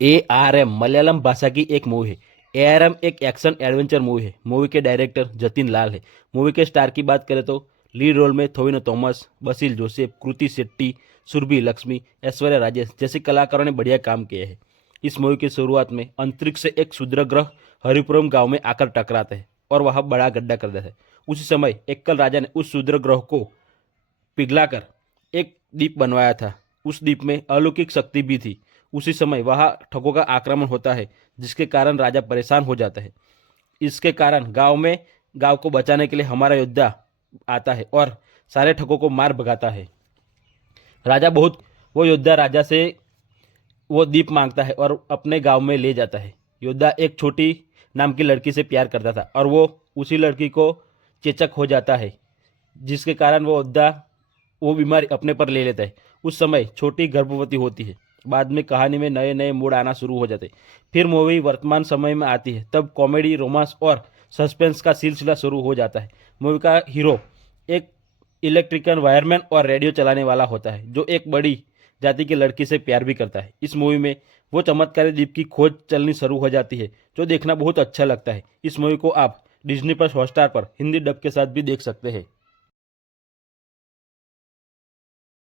ARM Malayalam भाषा की एक मूवी है। ARM एक एक्शन एडवेंचर मूवी है। मूवी के डायरेक्टर जतिन लाल है। मूवी के स्टार की बात करें तो लीड रोल में थोविनो थॉमस, बसील जोसेफ, कृति शेट्टी, सुरभि लक्ष्मी, ऐश्वर्या राजेश जैसे कलाकारों ने बढ़िया काम किया है। इस मूवी की शुरुआत में अंतरिक्ष से एक क्षुद्र ग्रह हरिपुरम गांव में आकर टकराता है और वह बड़ा गड्ढा कर देता है। उसी समय एकल राजा ने उस क्षुद्र ग्रह को पिघलाकर एक द्वीप बनवाया था। उस द्वीप में अलौकिक शक्ति भी थी। उसी समय वहां ठगों का आक्रमण होता है, जिसके कारण राजा परेशान हो जाता है। इसके कारण गांव को बचाने के लिए हमारा योद्धा आता है और सारे ठगों को मार भगाता है। राजा बहुत वो योद्धा राजा से वो द्वीप मांगता है और अपने गांव में ले जाता है। योद्धा एक छोटी नाम की लड़की से प्यार करता था और वो उसी लड़की को चेचक हो जाता है, जिसके कारण वो योद्धा वो बीमारी अपने पर ले लेता है। उस समय छोटी गर्भवती होती है। बाद में कहानी में नए नए मोड़ आना शुरू हो जाते हैं। फिर मूवी वर्तमान समय में आती है, तब कॉमेडी, रोमांस और सस्पेंस का सिलसिला शुरू हो जाता है। मूवी का हीरो एक इलेक्ट्रिकल वायरमैन और रेडियो चलाने वाला होता है, जो एक बड़ी जाति की लड़की से प्यार भी करता है। इस मूवी में वो चमत्कारी द्वीप की खोज चलनी शुरू हो जाती है, जो देखना बहुत अच्छा लगता है। इस मूवी को आप डिज्नी पर हॉटस्टार पर हिंदी डब के साथ भी देख सकते हैं।